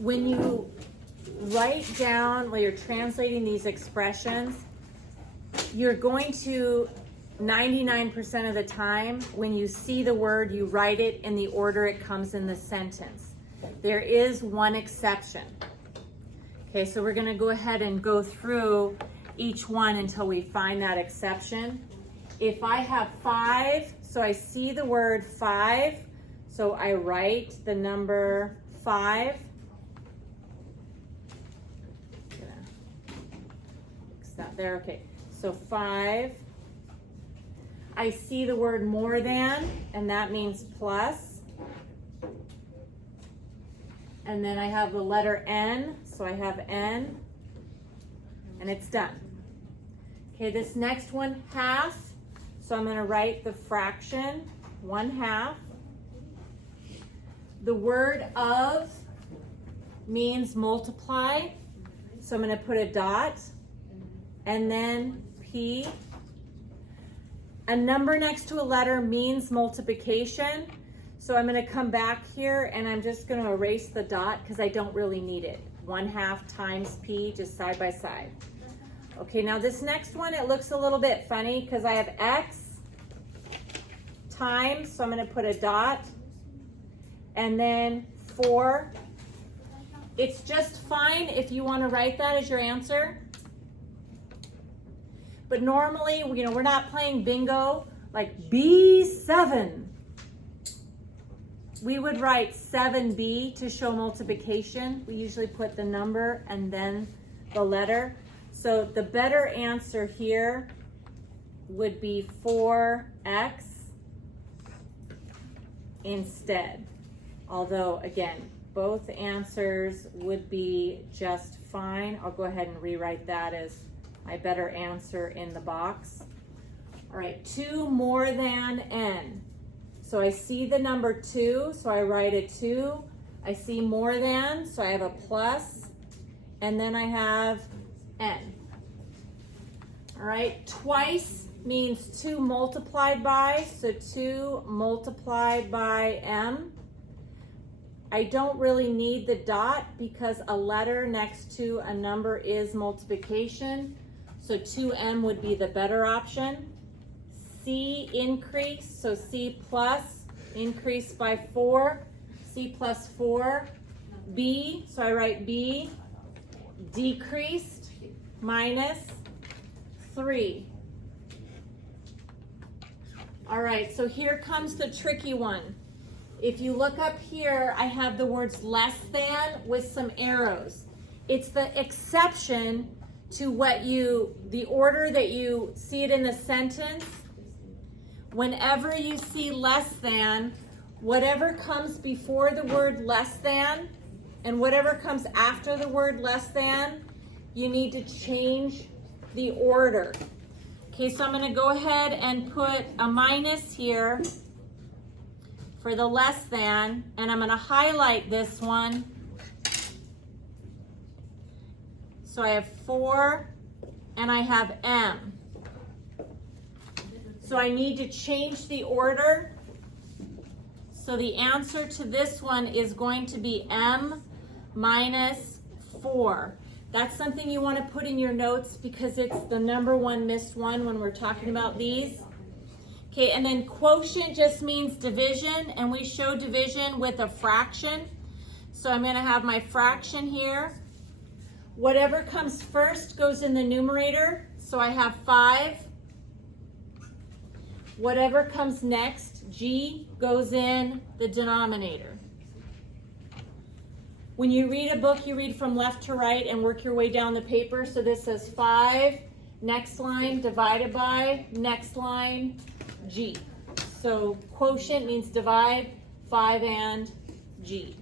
when you write down, while you're translating these expressions, you're going to 99% of the time, when you see the word, you write it in the order it comes in the sentence. There is one exception. Okay, so we're gonna go ahead and go through each one until we find that exception. If I have 5, so I see the word 5, so I write the number 5. Fix that there, okay. So 5. I see the word more than, and that means plus. And then I have the letter N, so I have N, and it's done. Okay, this next one, half. So I'm gonna write the fraction, 1/2. The word of means multiply, so I'm gonna put a dot, and then P. A number next to a letter means multiplication, so I'm gonna come back here and I'm just gonna erase the dot because I don't really need it. 1/2 times P, just side by side. Okay, now this next one, it looks a little bit funny because I have X times, so I'm gonna put a dot, and then 4. It's just fine if you wanna write that as your answer. But normally, you know, we're not playing bingo like B7. We would write 7B to show multiplication. We usually put the number and then the letter. So the better answer here would be 4X instead. Although, again, both answers would be just fine. I'll go ahead and rewrite that as my better answer in the box. All right, 2 more than N. So I see the number 2, so I write a 2. I see more than, so I have a plus, and then I have N. All right, twice means 2 multiplied by, so 2 multiplied by M. I don't really need the dot because a letter next to a number is multiplication. So 2M would be the better option. C increase, so C plus, increase by 4, C plus 4. B, so I write B, decreased, minus 3. All right, so here comes the tricky one. If you look up here, I have the words less than with some arrows. It's the exception to what the order that you see it in the sentence. Whenever you see less than, whatever comes before the word less than and whatever comes after the word less than, you need to change the order. Okay, so I'm gonna go ahead and put a minus here for the less than, and I'm gonna highlight this one. So I have 4 and I have M. So I need to change the order. So the answer to this one is going to be M minus 4. That's something you want to put in your notes because it's the number one missed one when we're talking about these. Okay, and then quotient just means division, and we show division with a fraction. So I'm going to have my fraction here. Whatever comes first goes in the numerator, so I have 5. Whatever comes next, G, goes in the denominator. When you read a book, you read from left to right and work your way down the paper. So this says 5, next line, divided by, next line, G. So quotient means divide, 5 and G.